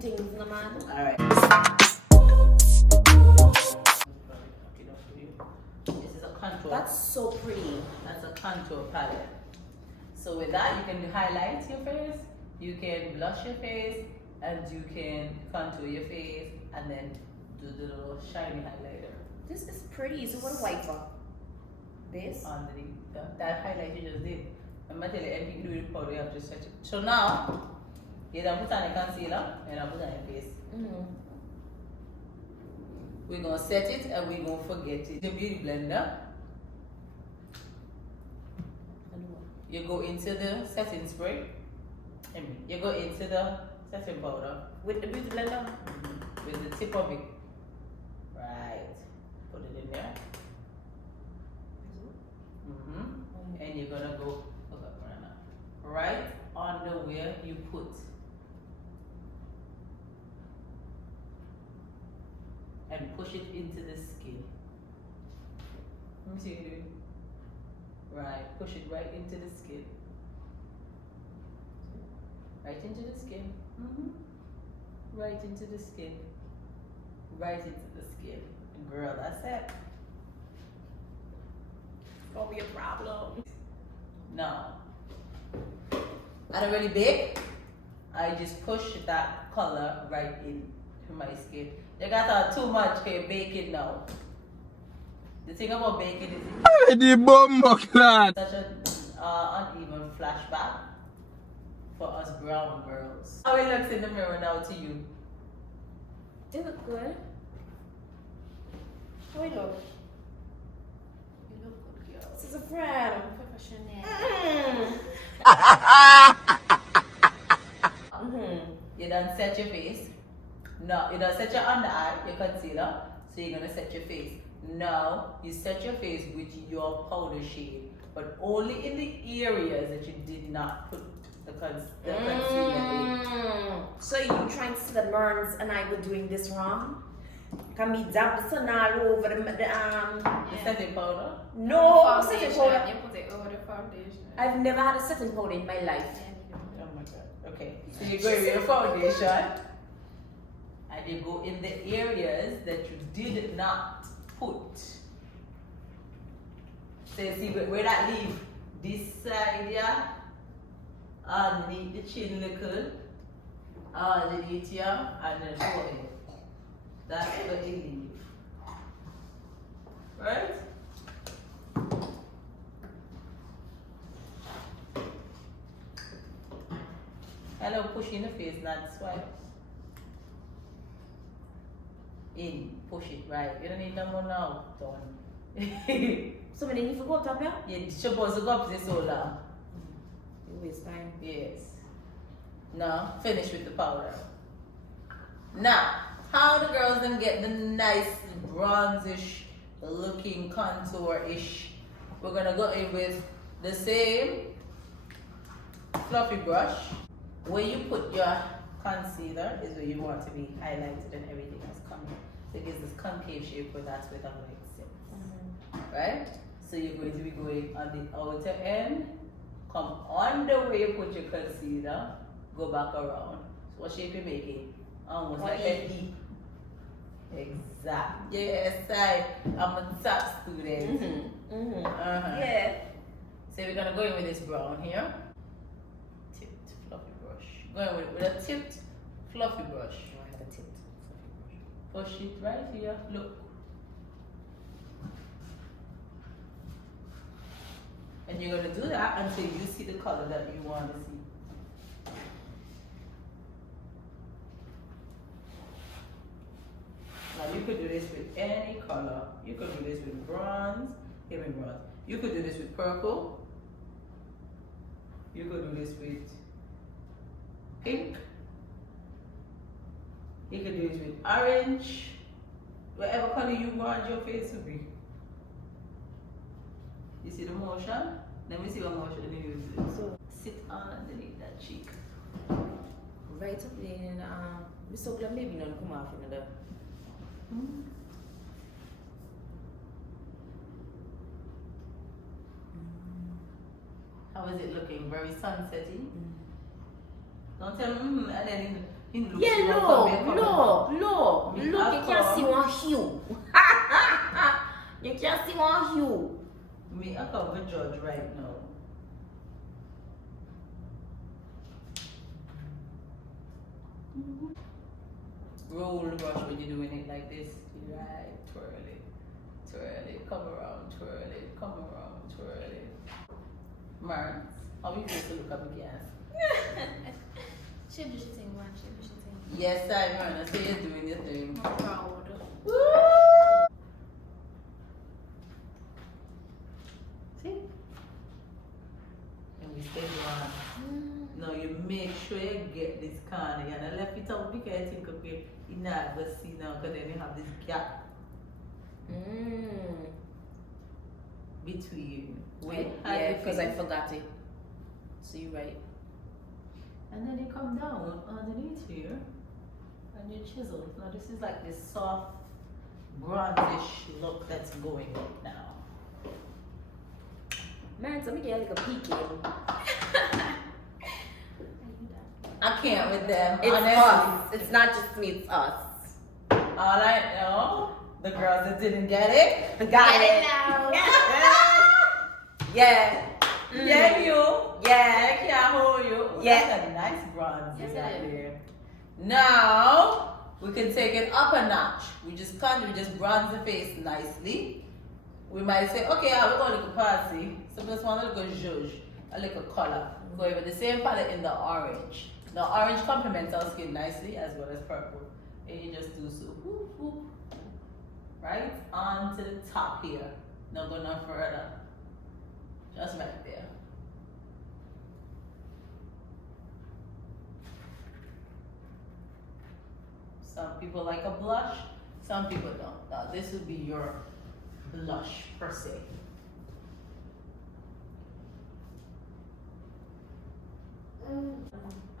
two things, no man. Alright. This is a contour. That's so pretty. That's a contour palette. So with that, you can highlight your face, you can blush your face, and you can contour your face, and then do the little shiny highlighter. This is pretty. So what a wiper. This? Underneath that highlight you just did. I'm going to tell you anything you do with powder, you have to set it. So now, you don't put on your concealer, and I put on your face. We're going to set it, and we're going to forget it. The beauty blender. You go into the setting spray. You go into the setting powder. With the beauty blender? With the tip of it. Right. Put it in there. And you're gonna go right under where you put. And push it into the skin. Let me see you do it. Right, push it right into the skin. Right into the skin. Right into the skin. Right into the skin. Girl, that's it. It's gonna be a problem. Now, I don't really bake. I just push that color right into my skin. You got too much baking now. The thing about baking is such an uneven flashback for us brown girls. How it looks in the mirror now to you? It look good. How it look? You look good, girl. This is a friend. Professional. You done set your face. No, you done set your under eye, your concealer. So you're gonna set your face. Now you set your face with your powder shade, but only in the areas that you did not put the concealer in. So you trying to see the burns and I were doing this wrong? Can we dab the sun all over the setting powder? No, setting powder. You put it over the foundation. I've never had a setting powder in my life. Oh my god. Okay. So you go with your foundation and you go in the areas that you did not put. So you see where that leave? This side here, underneath the chin little, underneath here, and then forehead. That's where it leave. Right? Hello, push in the face, not swipe. In, push it, right. You don't need no more now. Done. So we need to go up here? Yeah, you're supposed to go up this so long. You waste time. Yes. Now, finish with the powder. Now, how the girls then get the nice bronzish looking contour-ish? We're gonna go in with the same fluffy brush. Where you put your concealer is where you want to be highlighted and everything else coming. So it gives this concave shape where that's where the light sits. Right? So you're going to be going on the outer end, come on the way you put your concealer, go back around. So what shape you making? Almost like an E. Exactly. Yes, I'm a top student. Yeah. So we're gonna go in with this brown here. Tipped fluffy brush. Going with a tipped fluffy brush. I have a tipped fluffy brush. Push it right here. Look. And you're gonna do that until you see the color that you want to see. Now you could do this with any color. You could do this with bronze, even bronze. You could do this with purple. You could do this with pink. You could do this with orange. Whatever color you want your face to be. You see the motion? Let me see what motion you use. So sit on underneath that cheek. Right up there, we're so glad maybe none come off another. How is it looking? Very sunsetty? Don't tell me, and then Yeah, look, you can't see one hue. You can't see one hue. Me, I come with judge right now. Roll the brush when you're doing it like this. Right, twirl it, come around, twirl it, come around, twirl it. Mark, how you feel to look at me, yes? She do she thing, man. She do she thing. Yes, I know. So you're doing your thing. I'm proud. Woo! See? And we stay on. Now you make sure you get this corner. You're gonna left it out because I think of it. You not gonna see now because then you have this gap between. Yeah, because I forgot it. So you're right. And then you come down underneath here and you chisel. Now this is like this soft bronzish look that's going on now. Man, so me get like a peeking. I can't with them. It's honestly. us. It's not just me, it's us. All I know, the girls that didn't get it, Got it now. yeah. Mm. Yeah, you. Yeah. I can't hold you. Yeah. That's a nice bronze Yes, is it out is. there. Now we can take it up a notch. We just bronze the face nicely. We might say, okay, we're going to look party. So just want to look a zhuzh, a little color. Go with the same palette in the orange. The orange complements our skin nicely as well as purple. And you just do so, whoop, whoop, right on to the top here. Not go no further. Just right there. Some people like a blush, some people don't. Now this would be your blush per se.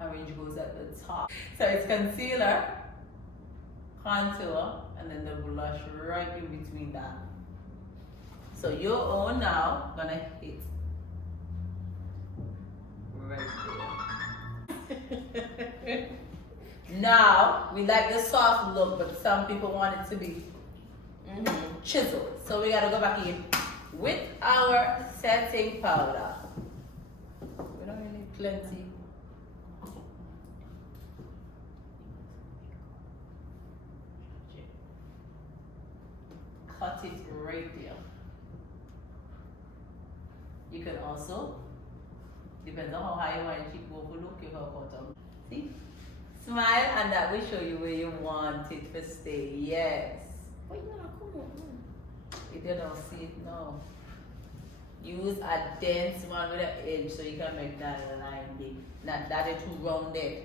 Orange goes at the top. So it's concealer, contour, and then the blush right in between that. So your own now gonna hit right there. Now we like the soft look, but some people want it to be chiseled. So we gotta go back in with our setting powder. We don't really need plenty. Cut it right there. You can also, depends on how high you want your cheekbone to look, you can cut them. See? Smile and that will show you where you want it to stay. Yes. But you know, come on. If you don't see it now, use a dense one with an edge so you can make that line big. Not that it's too rounded.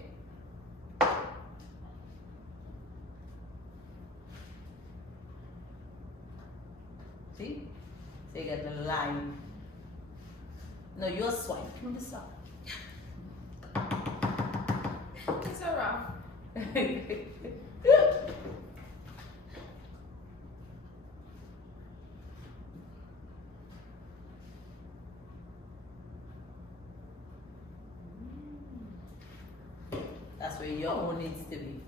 See? So you get the line. No, you're swipe from the side. It's so rough. That's where your own needs to be.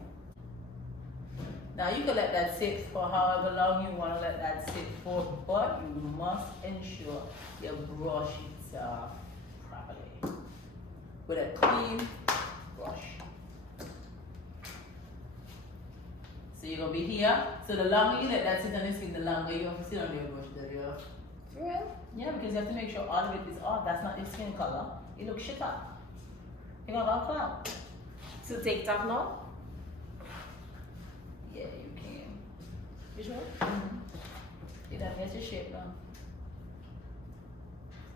Now you can let that sit for however long you want to let that sit for, but you must ensure you brush it properly with a clean brush. So you're gonna be here. So the longer you let that sit on the skin, the longer you have to sit on your brush. For real? Yeah, because you have to make sure all of it is off. That's not your skin color. It looks shit up. You're gonna go cloud. So take it off now? Yeah, you can. You sure? See that? Here's your shape now.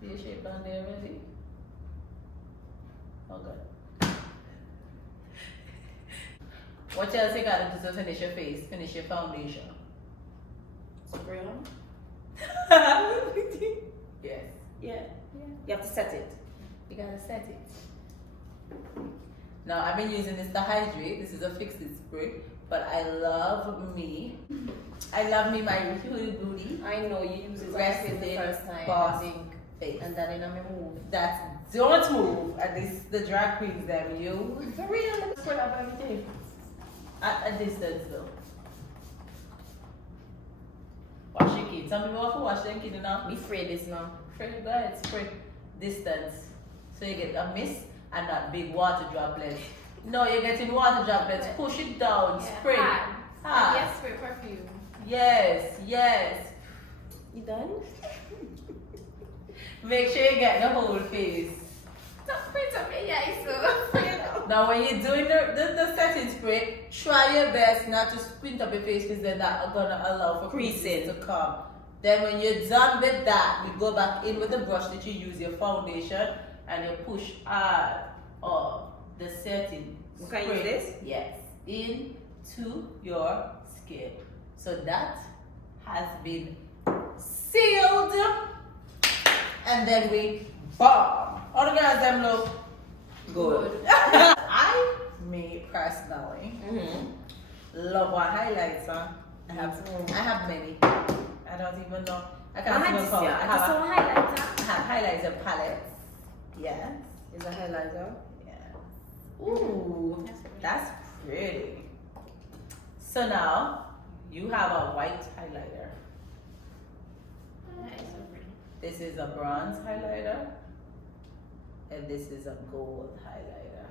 See your shape down there already? Oh, good. What else you gotta do to finish your face? Finish your foundation. Spray on? Yes. Yeah. You have to set it. You gotta set it. Now I've been using this to hydrate. This is a fix-it spray, but I love me my Huey Booty. I know you use it Rest the in first time. boss I think. face. And that in a move. That's don't move. At least the drag queens them use. For real? spread up everything. At a distance though. Wash your kids. Some people have to wash their kids now. Be afraid this now. Spray, go ahead, spray. Distance. So you get a mist and not big water droplets. No, you're getting water droplets. Push it down, spray. Hard. Yes, spray perfume. Yes, yes. You done? Make sure you get the whole face. Don't print up your eyes, so. Now when you're doing the setting spray, try your best not to squint up your face because they're not gonna allow for creasing to come. Then when you're done with that, you go back in with the brush that you use your foundation and you push hard the setting You spray. can use this? Yes, into your skin. So that has been sealed. And then we bomb. All the girls them look good. I personally love what highlighter. I have many. I don't even know. I can't even count. I have highlighter palettes. Yes. Is a highlighter? Yeah. Ooh, that's pretty. So now you have a white highlighter. That is so pretty. This is a bronze highlighter. And this is a gold highlighter.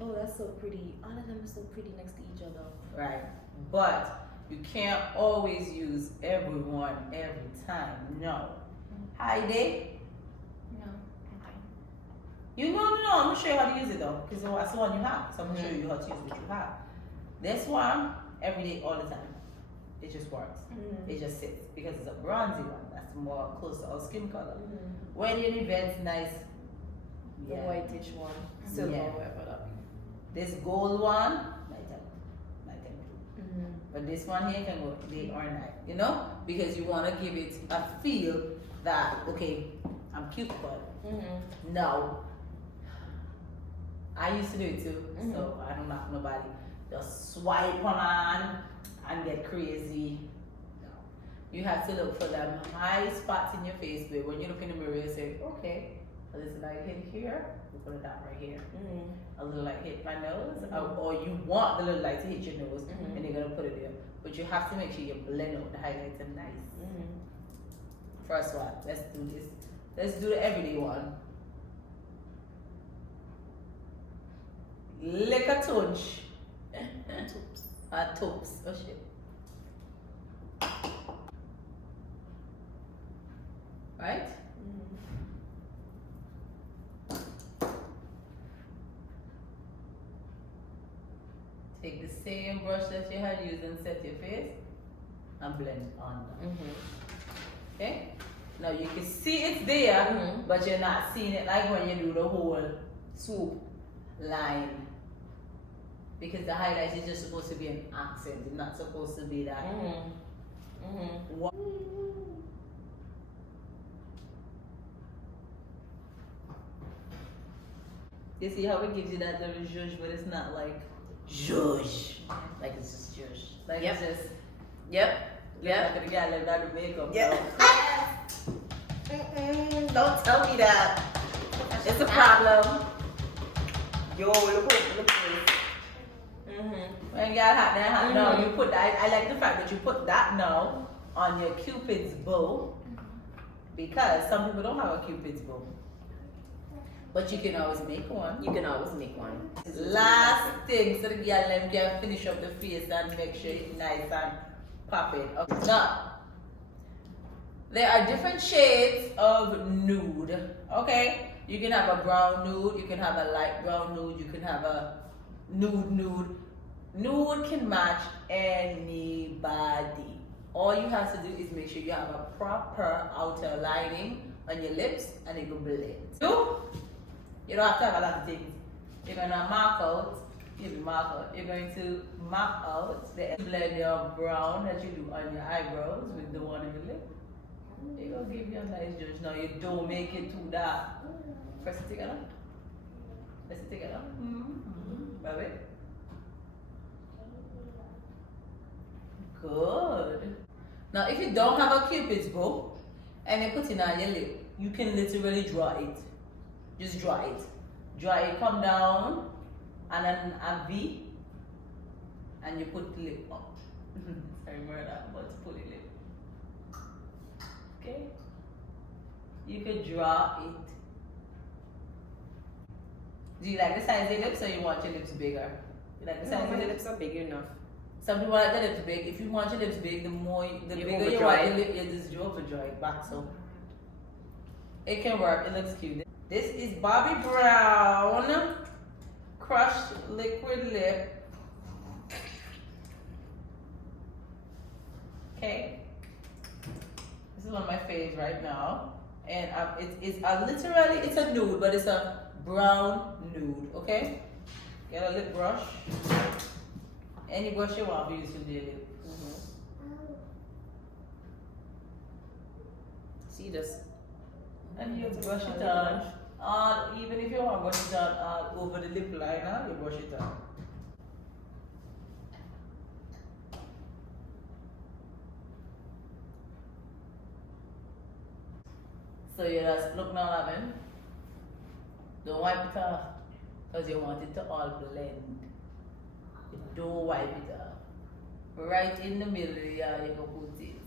Oh, that's so pretty. All of them are so pretty next to each other. Right. But you can't always use everyone every time. No. Heidi? No. Okay. You know, I'm gonna show you how to use it though. Because that's the one you have. So I'm gonna show you how to use what you have. This one, every day, all the time. It just works. It just sits. Because it's a bronzy one. That's more close to our skin color. When you're in events, nice. The whitish one. Silver, whatever that be. This gold one, nighttime too. But this one here can go day or night, you know? Because you want to give it a feel that, okay, I'm cute, but no. I used to do it too, so I don't knock nobody. Just swipe on and get crazy. No. You have to look for them high spots in your face where when you look in the mirror, you say, okay, a little light hit here, you put a dot right here. A little light hit my nose, or you want the little light to hit your nose, and you're gonna put it there. But you have to make sure you blend out the highlights and nice. First one, let's do this. Let's do the everyday one. Lick a touch. Tops. Oh shit. Right? Take the same brush that you had used and set your face and blend on them. Okay? Now you can see it's there, but you're not seeing it like when you do the whole swoop line. Because the highlight is just supposed to be an accent. It's not supposed to be that. You see how it gives you that little zhuzh, but it's not like zhuzh. Like it's just zhuzh. Like it's just. Look at the guy left out the makeup. Don't tell me that. It's a problem. Yo, look at this. When you got hot there, now you put that. I like the fact that you put that now on your Cupid's bow, because some people don't have a Cupid's bow. But you can always make one. You can always make one. Last thing, so the girl can finish up the face and make sure it's nice and pop it. Okay. Now, there are different shades of nude. Okay, you can have a brown nude, you can have a light brown nude, you can have a nude. Nude can match anybody. All you have to do is make sure you have a proper outer lining on your lips and it will blend. You don't have to have a lot of things. You're going to mark out, you're going to mark out the blend your brown that you do on your eyebrows with the one in the lip. It will give you a nice judge. Now you don't make it too dark. Press it together. Press it together. Bobbi. Good. Now if you don't have a Cupid's bow and you put it on your lip, you can literally draw it. Just draw it. Draw it, come down, and then a V, and you put the lip up. Sorry, murder, but put the lip. Okay? You could draw it. Do you like the size of your lips or you want your lips bigger? You like the size of your lips? lips are big enough. Some people like the lips big. If you want your lips big, the bigger you want your lip, you just draw for draw it back. So it can work. It looks cute. This is Bobbi Brown crushed liquid lip. Okay, this is one of my faves right now, and it's literally it's a nude, but it's a brown nude. Okay, get a lip brush. Any brush you want to use to do your lip. See this? And you brush it on. Even if you want to brush it on over the lip liner, you brush it on. So you just look now, Lauvin. Don't wipe it off because you want it to all blend. Don't wipe it off. Right in the middle, yeah, you can put it.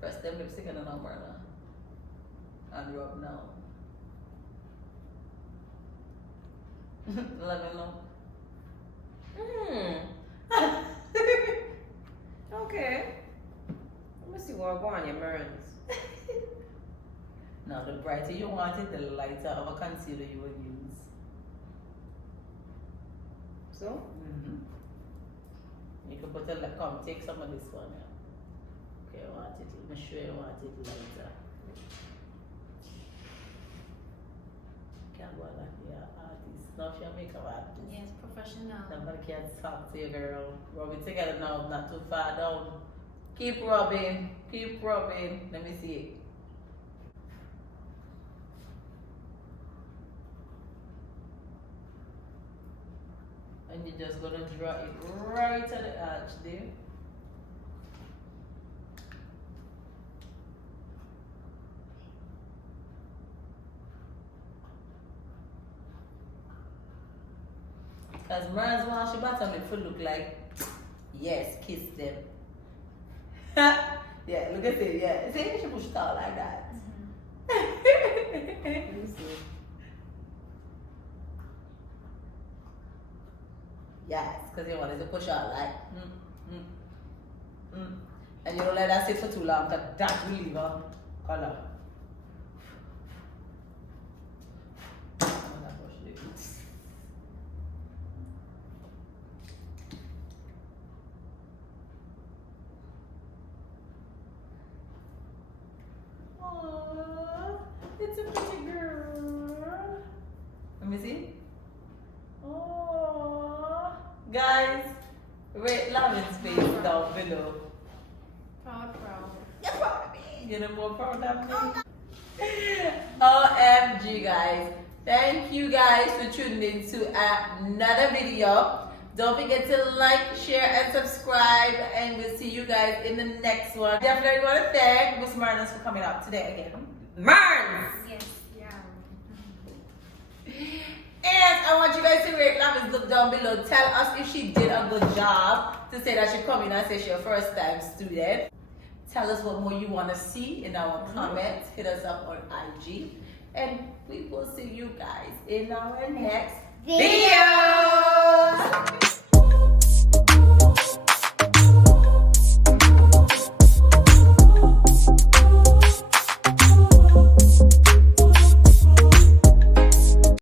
Press them lipstick on the number now. And rub now. Let me know. Okay. Let me see what I go on your merns. Now, the brighter you want it, the lighter of a concealer you will use. So? You can put a, come, take some of this one. Yeah. Okay, I want it, let me show you, I want it lighter. Can't go like your artist. Now she'll make a artist. Yes, professional. Nobody can talk to you, girl. Rub it together now, not too far down. Keep rubbing, keep rubbing. Let me see it. And you're just gonna draw it right at the arch there. Because Mars wants your bottom lip to look like, yes, kiss them. Yeah, look at it, yeah. See, you should push it out like that. Let me see. Yes, because you wanted to push out like, and you don't let that sit for too long because that will leave a color. Aww, it's a pretty girl. Let me see. Oh, guys, rate Lauvin's face down below. Proud. You're proud of me. You're more proud of me. OMG, guys. Thank you guys for tuning in to another video. Don't forget to like, share, and subscribe. And we'll see you guys in the next one. Definitely want to thank Ms Marnus for coming out today again. Merns! Yes, yeah. And I want you guys to rate Lauvin's look down below. Tell us if she did a good job to say that she come in and say she's a first time student. Tell us what more you want to see in our comments. Hit us up on IG. And we will see you guys in our next video.